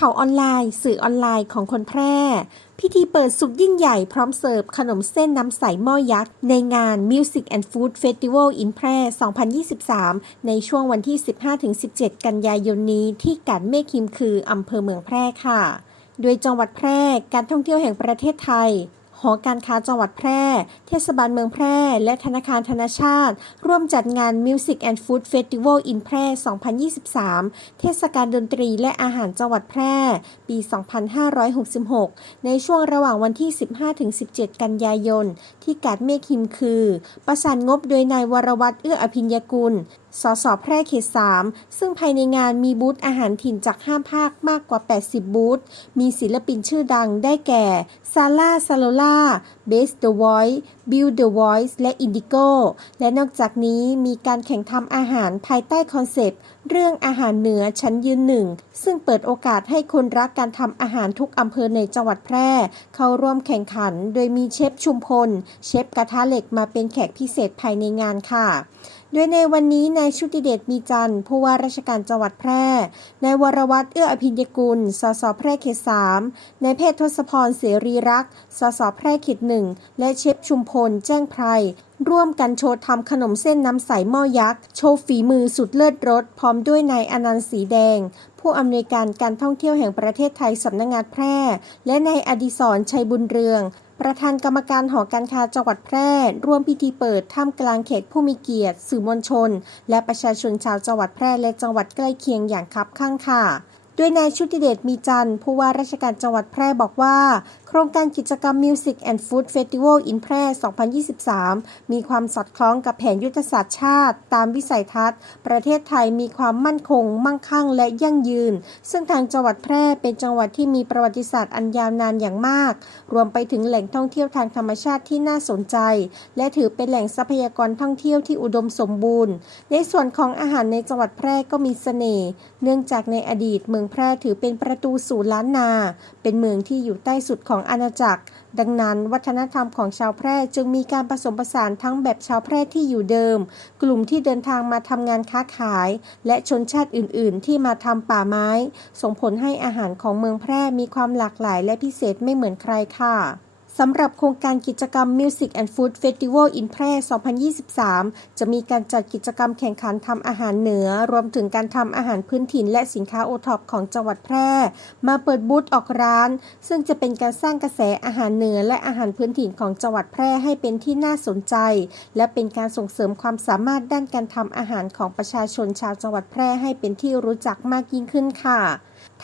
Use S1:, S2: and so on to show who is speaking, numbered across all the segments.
S1: ข่าวออนไลน์ สื่อออนไลน์ของคนแพร่ พิธีเปิดสุดยิ่งใหญ่พร้อมเสิร์ฟขนมเส้นน้ำใสหม้อยักษ์ ในงาน Music and Food Festival in แพร่ 2023 ในช่วงวันที่ 15-17 กันยายนนี้ที่กาดเมฆคิมคืออำเภอเมืองแพร่ค่ะ โดยจังหวัดแพร่ การท่องเที่ยวแห่งประเทศไทย หอการค้าจังหวัดแพร่ เทศบาลเมืองแพร่ และธนาคารธนาชาติ ร่วมจัดงาน Music and Food Festival in แพร่ 2023 เทศกาลดนตรีและอาหารจังหวัดแพร่ ปี 2566 ในช่วงระหว่างวันที่ 15-17 กันยายน ที่กาดเมฆหิมคือ ประสานงบโดยนายวรวัตรเอื้ออภิญญกุล สสแพร่เขต3ซึ่งภายในงานมีบูธอาหารถิ่นจากห้าภาคมากกว่า 80 บูธ มีศิลปินชื่อดังได้แก่ ซาร่า ซาโลล่า เบสเดอะไวท์บิลเดอะไวท์และอินดิโกและนอกจากนี้มีการแข่งทำอาหารภายใต้คอนเซปต์ เรื่องอาหารเหนือชั้นยืนหนึ่ง ซึ่งเปิดโอกาสให้คนรักการทำอาหารทุกอำเภอในจังหวัดแพร่ เข้าร่วมแข่งขัน โดยมีเชฟชุมพล เชฟกระทะเหล็กมาเป็นแขกพิเศษภายในงานค่ะ โดยในวันนี้นายชุติเดชมีจันทร์ผู้ว่าราชการจังหวัดแพร่ นายวรวัตรเอื้ออภิญญกุล สสแพร่เขตสามนายแพทย์ทศพรเสรีรักษ์สสแพร่เขตหนึ่ง และเชฟชุมพลแจ้งไพรร่วมกันโชว์ทำขนมเส้นน้ำใสหม้อยักษ์ โชว์ฝีมือสุดเลิศรส พร้อมด้วยนายอนันต์สีแดง ผู้อำนวยการการท่องเที่ยวแห่งประเทศไทยสำนักงานแพร่ และนายอดิศรชัยบุญเรือง ประธานกรรมการหอการค้าจังหวัดแพร่ ร่วมพิธีเปิดท่ามกลางเขกผู้มีเกียรติ สื่อมวลชน และประชาชนชาวจังหวัดแพร่และจังหวัดใกล้เคียงอย่างคับข้างค่ะโดยนายชุติเดชมีจันทร์ผู้ว่าราชการจังหวัดแพร่บอกว่า โครงการกิจกรรม Music and Food Festival in แพร่ 2023 มีความสอดคล้องกับแผนยุทธศาสตร์ชาติ ตามวิสัยทัศน์ ประเทศไทยมีความมั่นคง มั่งคั่ง และยั่งยืน ซึ่งทางจังหวัดแพร่เป็นจังหวัดที่มีประวัติศาสตร์อันยาวนานอย่างมาก รวมไปถึงแหล่งท่องเที่ยวทางธรรมชาติที่น่าสนใจ และถือเป็นแหล่งทรัพยากรท่องเที่ยวที่อุดมสมบูรณ์ ในส่วนของอาหารในจังหวัดแพร่ก็มีเสน่ห์ เนื่องจากในอดีตเมืองแพร่ถือเป็นประตูสู่ล้านนา เป็นเมืองที่อยู่ใต้สุดของของอาณาจักร ดังนั้นวัฒนธรรมของชาวแพร่จึงมีการผสมผสานทั้งแบบชาวแพร่ที่อยู่เดิม กลุ่มที่เดินทางมาทำงานค้าขาย และชนชาติอื่น ๆ ที่มาทำป่าไม้ ส่งผลให้อาหารของเมืองแพร่มีความหลากหลายและพิเศษไม่เหมือนใครค่ะ สำหรับโครงการกิจกรรม Music and Food Festival in แพร่ 2023 จะมีการจัดกิจกรรมแข่งขันทำอาหารเหนือ รวมถึงการทำอาหารพื้นถิ่นและสินค้าโอท็อปของจังหวัดแพร่ มาเปิดบูธออกร้าน ซึ่งจะเป็นการสร้างกระแสอาหารเหนือและอาหารพื้นถิ่นของจังหวัดแพร่ให้เป็นที่น่าสนใจ และเป็นการส่งเสริมความสามารถด้านการทำอาหารของประชาชนชาวจังหวัดแพร่ให้เป็นที่รู้จักมากยิ่งขึ้นค่ะ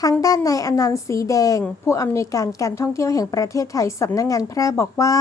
S1: ทางด้านนายอนันต์สีแดง ผู้อำนวยการการท่องเที่ยวแห่งประเทศไทยสำนักงงานแพร่บอกว่า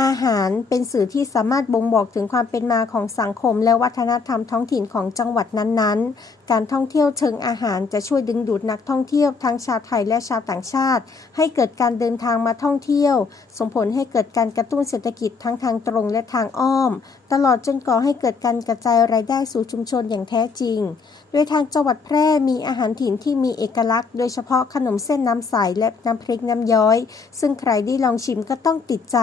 S1: อาหารเป็นสื่อที่สามารถบ่งบอกถึงความเป็นมาของสังคม และวัฒนธรรมท้องถิ่นของจังหวัดนั้นๆ การท่องเที่ยวเชิงอาหารจะช่วยดึงดูดนักท่องเที่ยวทั้งชาวไทยและชาวต่างชาติ ให้เกิดการเดินทางมาท่องเที่ยว ส่งผลให้เกิดการกระตุ้นเศรษฐกิจทั้งทางตรงและทางอ้อม ตลอดจนก่อให้เกิดการกระจายรายได้สู่ชุมชนอย่างแท้จริง โดยทางจังหวัดแพร่มีอาหารถิ่นที่มีเอกลักษณ์ โดยเฉพาะขนมเส้นน้ำใสและน้ำพริกน้ำย้อย ซึ่งใครได้ลองชิมก็ต้องติดใจ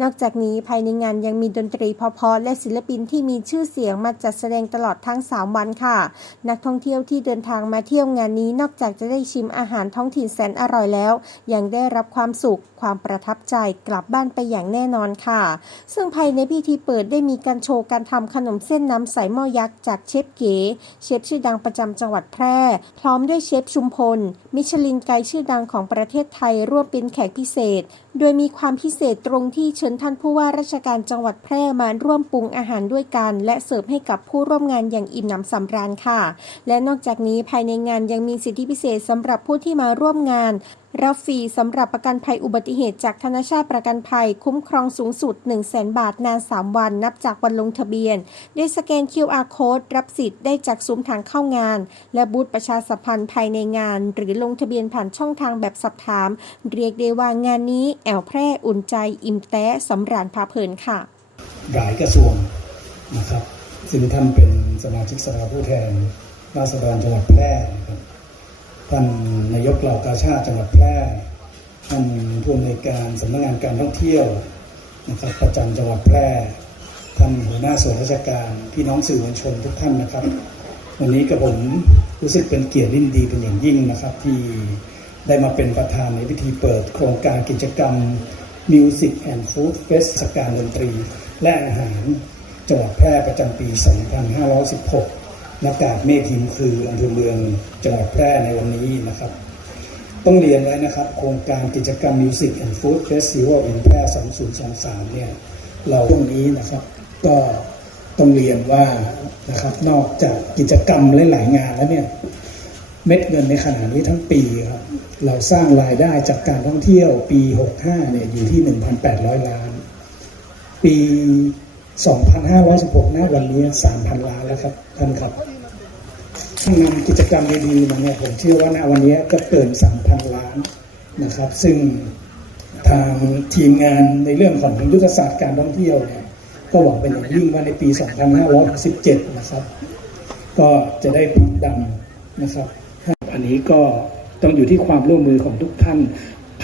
S1: นอกจากนี้ภายในงานยังมีดนตรีพราะๆและศิลปินที่มีชื่อเสียงมาจัดแสดงตลอดทั้ง 3 วันค่ะ นักท่องเที่ยวที่เดินทางมาเที่ยวงานนี้นอกจากจะได้ชิมอาหารท้องถิ่นแสนอร่อยแล้ว ยังได้รับความสุข ความประทับใจกลับบ้านไปอย่างแน่นอนค่ะ ซึ่งภายในพิธีเปิดได้มีีการโชว์การทำขนมเส้นน้ำใสหม้อยักษ์จากเชฟเก๋เชฟชื่อดังประจำจังหวัดแพร่ พร้อมด้วยเชฟชุมพล มิชลินไกด์ชื่อดังของประเทศไทยร่วมเป็นแขกพิเศษ โดยมีความพิเศษตรงที่เชิญท่านผู้ว่าราชการจังหวัดแพร่มาร่วมปรุงอาหารด้วยกัน และเสิร์ฟให้กับผู้ร่วมงานอย่างอิ่มหนำสำราญค่ะ และนอกจากนี้ภายในงานยังมีสิทธิพิเศษสำหรับผู้ที่มาร่วมงาน รับฟรีสำหรับประกันภัยอุบัติเหตุจากธนาชาติประกันภัย คุ้มครองสูงสุด 1 0 0 0 0แบาทนาน 3 วัน นับจากวันลงทะเบียนด้วยสแกน QR Code รับสิทธิ์ได้จากซุ้มทางเข้างาน และบูธประชาสัมพันธ์ภายในงาน หรือลงทะเบียนผ่านช่องทางแบบสอบถาม เรียกได้ว่างานนี้แอวแพร่อุ่นใจอิ่มแต้สำราญพาเพลินค่ะ
S2: หลายกระทรวงนะครับ ซึ่งท่านเป็นสมาชิกสภาผู้แทนราษฎรจังหวัดแพร่นะครับท่านนายกเหล่ากาชาติจังหวัดแพร่ท่านผู้อำนวยการสำนักงานการท่องเที่ยวนะครับประจำจังหวัดแพร่ท่านหัวหน้าส่วนราชการพี่น้องสื่อมวลชนทุกท่านนะครับ วันนี้กับผมรู้สึกเป็นเกียรติยินดีเป็นอย่างยิ่งนะครับที่ ได้มาเป็นประธานในพิธีเปิดโครงการกิจกรรม Music and Food Fest สการดนตรี และอาหารจังหวัดแพร่ประจำปี 2516นากกาศเมฆหิมคืออำเภอเมืองจังหวัดแพร่ในวันนี้นะครับ ต้องเรียนไว้นะครับ โครงการกิจกรรม Music and Food Festival in แพร่ 2023 เนี่ย เราตรงนี้นะครับ ก็ต้องเรียนว่านะครับนอกจากกิจกรรมหลายๆงานแล้วเนี่ย เม็ดเงินในขณะนี้ทั้งปีครับ เราสร้างรายได้จากการท่องเที่ยวปี 65 เนี่ยอยู่ที่ 1,800 ล้าน ปี 2516นะวันนี้ 3,000 ล้านแล้วครับท่านครับถ้านำกิจกรรมดีๆมาเนี่ยผมเชื่อว่าณวันนี้ก็เกิน 3,000 ล้านนะครับ ซึ่งทางทีมงานในเรื่องของยุทธศาสตร์การท่องเที่ยวเนี่ยก็หวังเป็นอย่างยิ่งว่าในปี 2567นะครับ ก็จะได้ผลักดันนะครับ อันนี้ก็ ต้องอยู่ที่ความร่วมมือของทุกท่าน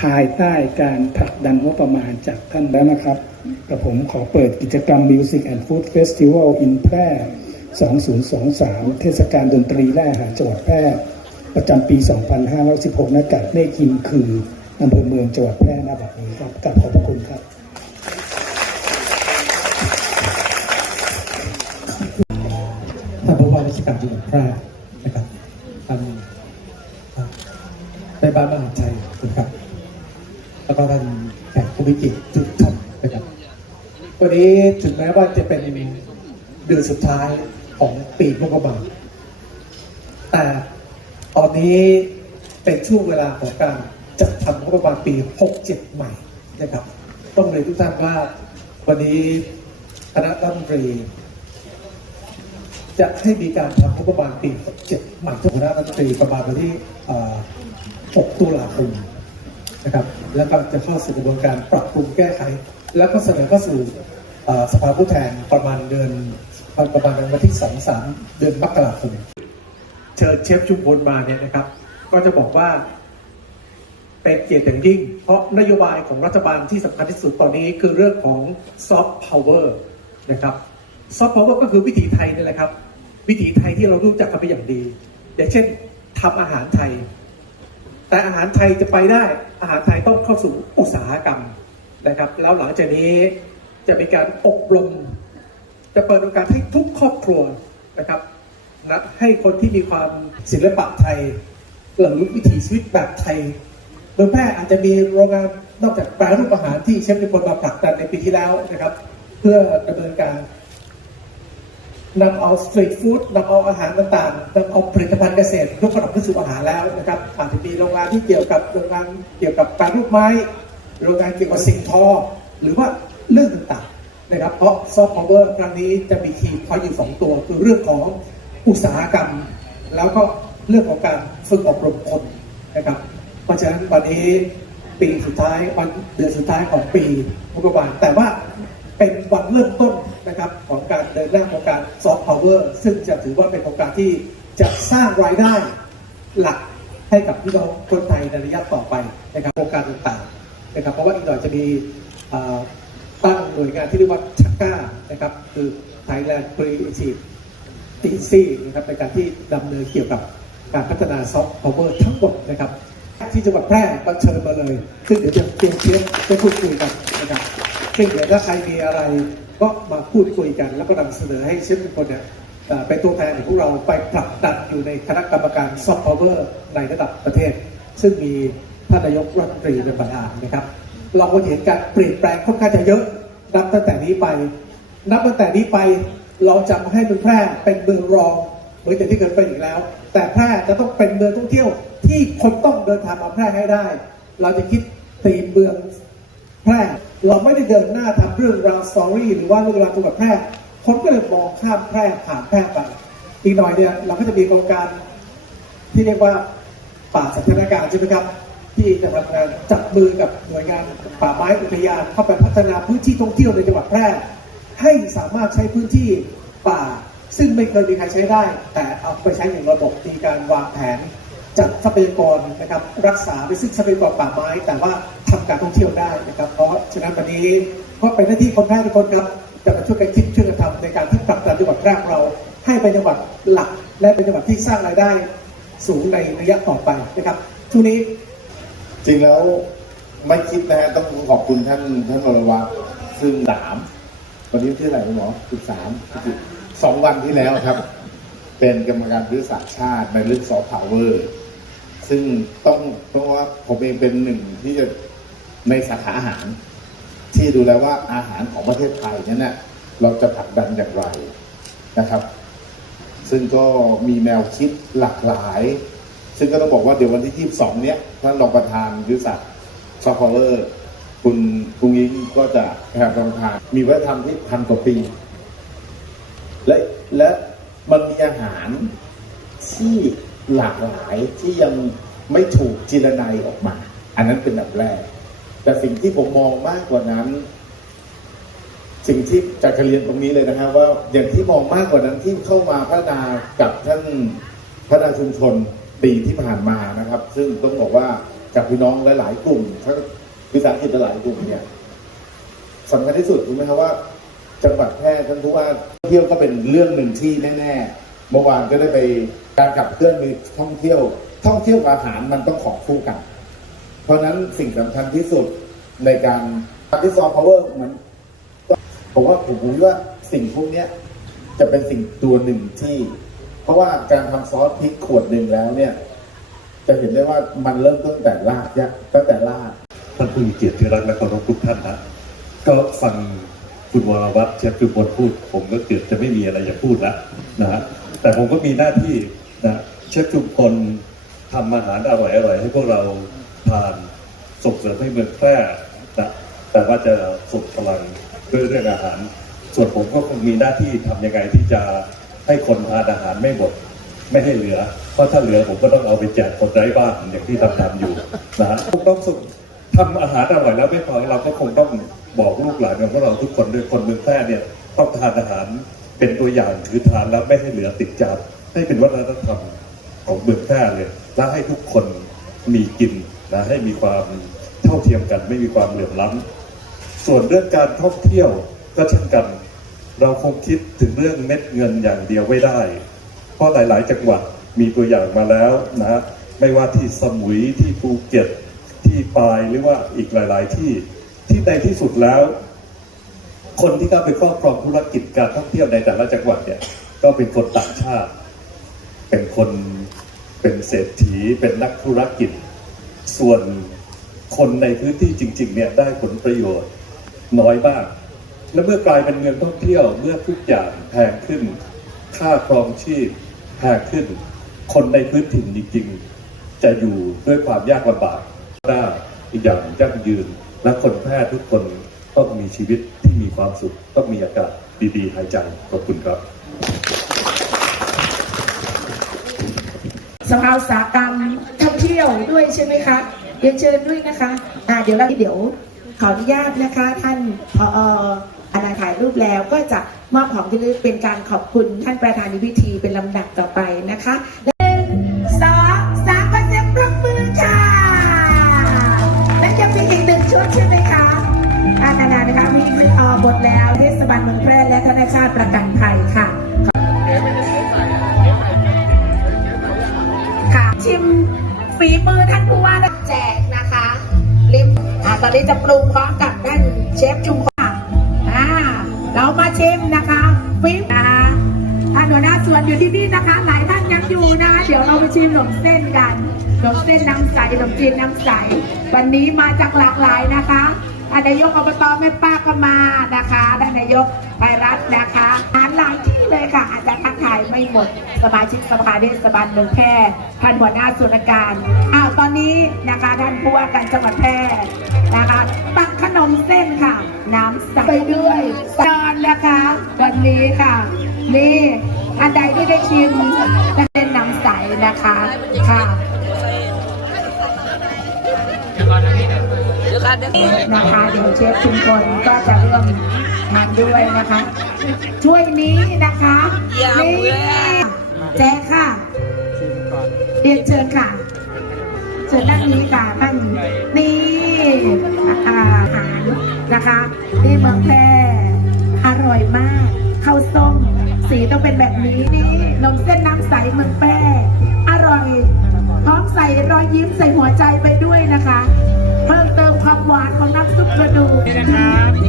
S2: ภายใต้การผลักดันงบประมาณจากท่านแล้วนะครับกับผมขอเปิดกิจกรรม Music and Food Festival in แพร่ 2023 เทศกาลดนตรีและอาหารจังหวัดแพร่ ประจำปี 2516นากาศเมฆคิมคืออำเภอเมืองจังหวัดแพร่ณบัดนี้ครับกับขอบพระคุณครับ
S3: ท่านผู้ว่าราชการจังหวัดแพร่นะครับท่าน บ้านมหาชัยนะครับ แล้วก็ท่านแขกผู้มีเกียรติทุกท่านนะครับวันนี้ถึงแม้ว่าจะเป็นเดือนสุดท้ายของปีงบประมาณแต่ตอนนี้เป็นช่วงเวลาของการจัดทำงบประมาณปี 67 ใหม่นะครับ ต้องเรียนทุกท่านว่าวันนี้คณะรัฐมนตรีจะให้มีการทำงบประมาณปี 67 ใหม่ทุกคณะรัฐมนตรีประมาณวันที่ 6 ตุลาคมนะครับ แล้วก็จะเข้าสู่กระบวนการปรับปรุงแก้ไข แล้วก็เสนอเข้าสู่สภาผู้แทนประมาณเดือนประมาณวันที่ 2-3 เดือนมกราคมเชิญเชฟชุมพลมาเนี่ยนะครับ ก็จะบอกว่าเป็นเกียรติอย่างยิ่ง เพราะนโยบายของรัฐบาลที่สำคัญที่สุดตอนนี้คือเรื่องของซอฟต์พาวเวอร์นะครับซอฟต์พาวเวอร์ก็คือวิถีไทยนี่แหละครับ วิถีไทยที่เรารู้จักกันเป็นอย่างดี อย่างเช่นทำอาหารไทย แต่อาหารไทยจะไปได้ อาหารไทยต้องเข้าสู่อุตสาหกรรมนะครับ แล้วหลังจากนี้จะมีการอบรม จะเปิดโอกาสให้ทุกครอบครัวนะครับนะให้คนที่มีความศิลปะไทยเกิดรู้วิถีชีวิตแบบไทยเมืองแพร่อาจจะมีโรงงานนอกจากแปรรูปอาหารที่เชฟเป็นคนมาผลักดันในปีที่แล้วนะครับ เพื่อดำเนินการ นำเอาสตรีทฟู้ดนำเอาอาหารต่างๆนำเอาผลิตภัณฑ์เกษตรยกระดับขึ้นสู่อาหารแล้วนะครับอาจจะมีโรงงานที่เกี่ยวกับโรงงานเกี่ยวกับแปรรูปไม้ โรงงานเกี่ยวกับสิ่งทอ หรือว่าเรื่องต่างๆนะครับ เพราะซอฟต์พาวเวอร์ครั้งนี้จะมีทีมพอยอยู่สองตัว คือเรื่องของอุตสาหกรรม แล้วก็เรื่องของการฝึกอบรมคนนะครับ เพราะฉะนั้นวันนี้ปีสุดท้ายวันเดือนสุดท้ายของปีงบประมาณแต่ว่าเป็นวันเริ่มต้น นะครับของการเดินหน้าโครงการซอฟต์พาวเวอร์ซึ่งจะถือว่าเป็นโครงการที่จะสร้างรายได้หลักให้กับพี่น้องคนไทยในระยะต่อไปนะครับโครงการต่างๆนะครับเพราะว่าอีกหน่อยจะมีตั้งหน่วยงานที่เรียกว่าชักก้านะครับคือ Thailand Creative ตีซี่นะครับในการที่ดำเนินเกี่ยวกับการพัฒนาซอฟต์พาวเวอร์ทั้งหมดนะครับที่จังหวัดแพร่ก็เชิญมาเลย ซึ่งเดี๋ยวจะเตรียมเชียร์ไปพูดคุยกันนะครับซึ่งเดี๋ยวถ้าใครมีอะไร ก็มาพูดคุยกัน แล้วก็นำเสนอให้เช่นคนเนี่ยเป็นตัวแทนของพวกเราไปผลักดันอยู่ในคณะกรรมการซอฟต์พาวเวอร์ในระดับประเทศ ซึ่งมีท่านนายกรัฐมนตรีเป็นประธานนะครับ เราก็เห็นการเปลี่ยนแปลงค่อนข้างจะเยอะนับตั้งแต่นี้ไป นับตั้งแต่นี้ไปเราจะม่ให้เมืองแพร่เป็นเมืองรองเหมือนอย่ที่เคยเป็นอีกแล้ว แต่แพร่จะต้องเป็นเมืองท่องเที่ยวที่คนต้องเดินทางมาแพร่ให้ได้ เราจะคิดตีมเมือง แพร่เราไม่ได้เดินหน้าทำเรื่องราวสตอรี่หรือว่าเรื่องราวจังหวัดแพร่คนก็เลยมองข้ามแพร่ผ่านแพร่ไปอีกหน่อยเนี่ยเราก็จะมีโครงการที่เรียกว่าป่าสันทนาการใช่ไหมครับ ที่จะทำงานจับมือกับหน่วยงานป่าไม้อุทยานเข้าไปพัฒนาพื้นที่ท่องเที่ยวในจังหวัดแพร่ ให้สามารถใช้พื้นที่ป่า ซึ่งไม่เคยมีใครใช้ได้ แต่เอาไปใช้อย่างระบบมีการวางแผน จัดทรัพยากรนะครับรักษาไปซึ่งทรัพยากรป่าไม้ แต่ว่าทำการท่องเที่ยวได้นะครับ เพราะฉะนั้นวันนี้ก็เป็นหน้าที่คนแพร่ทุกคนครับจะมาช่วยกันคิดช่วยกันทำในการที่ผลักดันจังหวัดแร่ของเรา ให้เป็นจังหวัดหลัก และเป็นจังหวัดที่สร้างรายได้สูงในระยะต่อไปนะครับช่วงนี้
S4: จริงแล้วไม่คิดนะฮะต้องขอบคุณท่านท่านวรวัตรซึ่งสามวันนี้ที่อะไหรคุณหมอสิบสามสองวันที่แล้วครับ เป็นกรรมการยุทธศาสตร์ชาติในเรื่องซอฟต์พาวเวอร์ ซึ่งต้องเพราะว่าผมเองเป็นหนึ่งที่จะในสาขาอาหาร ที่ดูแลว่าอาหารของประเทศไทยนั้นนะเราจะผลักดันอย่างไรนะครับ ซึ่งก็มีแนวคิดหลากหลาย ซึ่งก็ต้องบอกว่าเดี๋ยววันที่ 22 เนี้ยท่านรองประธานยุทธศาสตร์ซอฟต์พาวเวอร์คุณคุงยิงก็จะแทนรองประธานมีวัฒนธรรมที่พันกว่าปี และและมันมีอาหารที่ หลากหลายที่ยังไม่ถูกจิรนัยออกมา อันนั้นเป็นอันดับแรก แต่สิ่งที่ผมมองมากกว่านั้น สิ่งที่จากเรียนตรงนี้เลยนะครับ ว่าอย่างที่มองมากกว่านั้นที่เข้ามาพัฒนากับท่านพัฒนาชุมชนปีที่ผ่านมานะครับ ซึ่งต้องบอกว่ากับพี่น้องหลาย ๆ กลุ่มทั้งวิสาหกิจหลายๆกลุ่มเนี่ยสำคัญที่สุดรู้ไหมครับว่า จังหวัดแพร่ท่านผู้ว่าเที่ยวก็เป็นเรื่องหนึ่งที่แน่ ๆ เมื่อวานก็ได้ไป การขับเคลื่อนมีท่องเที่ยว ท่องเที่ยวอาหารมันต้องของคู่กัน เพราะนั้นสิ่งสำคัญที่สุดในการปฏิซอฟต์พาวเวอร์มันผมว่าผมคิดว่าสิ่งพวกนี้จะเป็นสิ่งตัวหนึ่งที่ เพราะว่าการทำซอสพริกขวดหนึ่งแล้วเนี่ย จะเห็นได้ว่ามันเริ่มตั้งแต่รากเนี่ยตั้งแต่ราก
S5: ท่านผู้มีเกียรติที่รักและเคารพทุกท่านนะก็ฟังคุณวรวัตรเชฟจุบลพูด ผมก็เกือบจะไม่มีอะไรจะพูดแล้วนะฮะแต่ผมก็มีหน้าที่ นะเชฟจุบลทำอาหารอร่อยๆให้พวกเราทานส่งเสริมให้เมืองแพร่นะแต่ว่าจะส่งพลังด้วยเรื่องอาหาร ส่วนผมก็คงมีหน้าที่ทำยังไงที่จะให้คนทานอาหารไม่หมด ไม่ให้เหลือ เพราะถ้าเหลือผมก็ต้องเอาไปแจกคนไร้บ้านอย่างที่ทำทำอยู่นะฮะต้องสุทำอาหารอร่อยแล้วไม่พอเราก็คงต้องบอกลูกหลานของพวกเราทุกคนด้วยคนเมืองแพร่เนี่ยต้องทานอาหารเป็นตัวอย่างคือทานแล้วไม่ให้เหลือติดจาน ให้เป็นวัฒนธรรมของเมืองแพร่เลยและให้ทุกคนมีกินนะให้มีความเท่าเทียมกัน ไม่มีความเหลื่อมล้ำส่วนเรื่องการท่องเที่ยวก็เช่นกัน เราคงคิดถึงเรื่องเม็ดเงินอย่างเดียวไม่ได้ เพราะหลาย ๆ จังหวัดมีตัวอย่างมาแล้วนะฮะไม่ว่าที่สมุยที่ภูเก็ตที่ปายหรือว่าอีกหลาย ๆ ที่ที่ในที่สุดแล้ว คนที่เข้าไปครอบครองธุรกิจการท่องเที่ยวในแต่ละจังหวัดเนี่ยก็เป็นคนต่างชาติ เป็นคนเป็นเศรษฐีเป็นนักธุรกิจ ส่วนคนในพื้นที่จริง ๆ เนี่ยได้ผลประโยชน์น้อยมากและเมื่อกลายเป็นเมืองท่องเที่ยวเมื่อทุกอย่างแพงขึ้น ค่าครองชีพแพงขึ้น คนในพื้นถิ่นจริงๆ จะอยู่ด้วยความยากลำบากได้อีกอย่างยั่งยืน และคนแพทย์ทุกคนต้องมีชีวิตที่มีความสุข ต้องมีอากาศดีๆหายใจขอบคุณครับ
S6: สภาอุตสาหกรรมท่องเที่ยวด้วยใช่ไหมคะเรียนเชิญด้วยนะคะอ่าเดี๋ยวเราเดี๋ยวขออนุญาตนะคะ ท่านพออนาถ่ายรูปแล้วก็จะมอบของที่ระลึกเป็นการขอบคุณท่านประธานในพิธีเป็นลำดับต่อไปนะคะหนึ่งสองสามก็เสียงปรบมือค่ะและจะมีอีกหนึ่งชุดใช่ไหมคะอานานานะคะมีออบทแล้วเทศบาลเมืองแพร่และธนาชาติประกันภัยค่ะ นนี้จะปรุงพร้อมกับด้านเชฟจุงค่ะอ่าเรามาชิมนะคะฟิปนะคะท่านหัวหน้าส่วนอยู่ที่นี่นะคะ หลายท่านยังอยู่นะคะเดี๋ยวเราไปชิมขนมเส้นกันขนมเส้นน้ำใสขนมจีนน้ำใส วันนี้มาจากหลากหลายนะคะอ่านายกอบตแม่ป้าก็มานะคะท่านนายกไปรัฐนะคะอ่านหลายที่เลยค่ะ อาจจะทักทายไม่หมดสมาชิกสภาเทศบาลเมืองแพร่ท่านหัวหน้าส่วนราชการอ้าวตอนนี้นะคะท่านผู้ว่าการจังหวัดแพร่นะคะตักขนมเส้นค่ะ น้ำใสไปด้วยจานนะคะวันนี้ค่ะ นี่อันใดที่ได้ชิมจะเป็นน้ำใสนะคะค่ะนะคะเดี๋ยวเชฟชุมพลก็จะร่วม ทานด้วยนะคะ ช่วยนี้นะคะนี่แจ๊คค่ะเรียนเชิญค่ะ เชิญด้านนี้ค่ะท่านนี่อาหารนะคะที่เมืองแพร่อร่อยมากข้าวส้มสีต้องเป็นแบบนี้นี่นมเส้นน้ำใสเมืองแพร่อร่อยพร้อมใส่รอยยิ้มใส่หัวใจไปด้วยนะคะ เพิ่มเติมความหวานของน้ำซุปกระดูก
S7: นี่นะครับ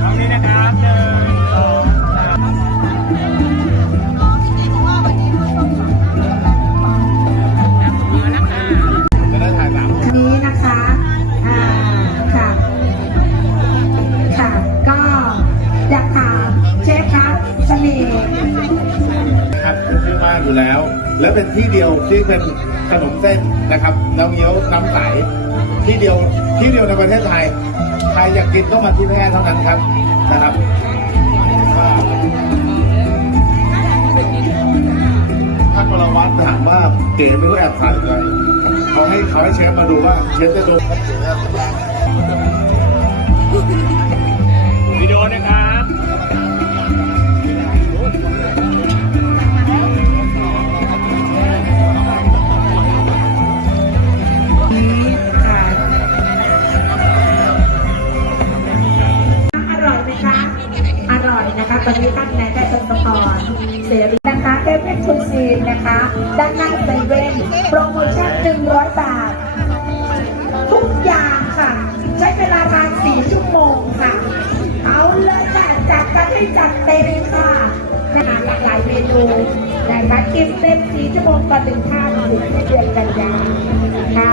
S6: ตร
S7: งนี้นะครับหนึ่งสองสาม
S4: จะได้ถ่ายสาม
S6: อันนี้นะคะ อ่า ค่ะ ค่ะ ก็อยากถามเชฟคะเสน่ห์
S4: ครับชื่อมากอยู่แล้ว และเป็นที่เดียวที่เป็นขนมเส้นนะครับน้ำเงี้ยวน้ำใสที่เดียวที่เดียวในประเทศไทย รอยากกินต้องมาที่แพร่เท่านั้นครับนะครับท่านปรวัติถามว่าเก๋ไม่รู้แอบถ่ายเลยเขาให้เขาให้เชฟมาดูว่าเชฟจะดู
S7: นะคะ
S6: ตอนนี้ตั้งนายได้เป็นกรอนเสรีนะคะได้เป็นคุณซีนนะคะ ด้านหน้าเซเว่นโปรโมชั่น100บาท ทุกอย่างค่ะ ใช้เวลาประมาณ4ชั่วโมงค่ะ เอาเลยจัดจัดกันให้จัดเต็มค่ะอาหารหลากหลายเมนูนะคะกินเต็ม4ชั่วโมงก่อหนึ่งท่านถึงเดือนกันยาค่ะ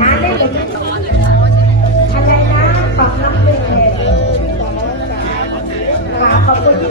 S6: หาได้เลยอะไรนะของน้องเบล Apa.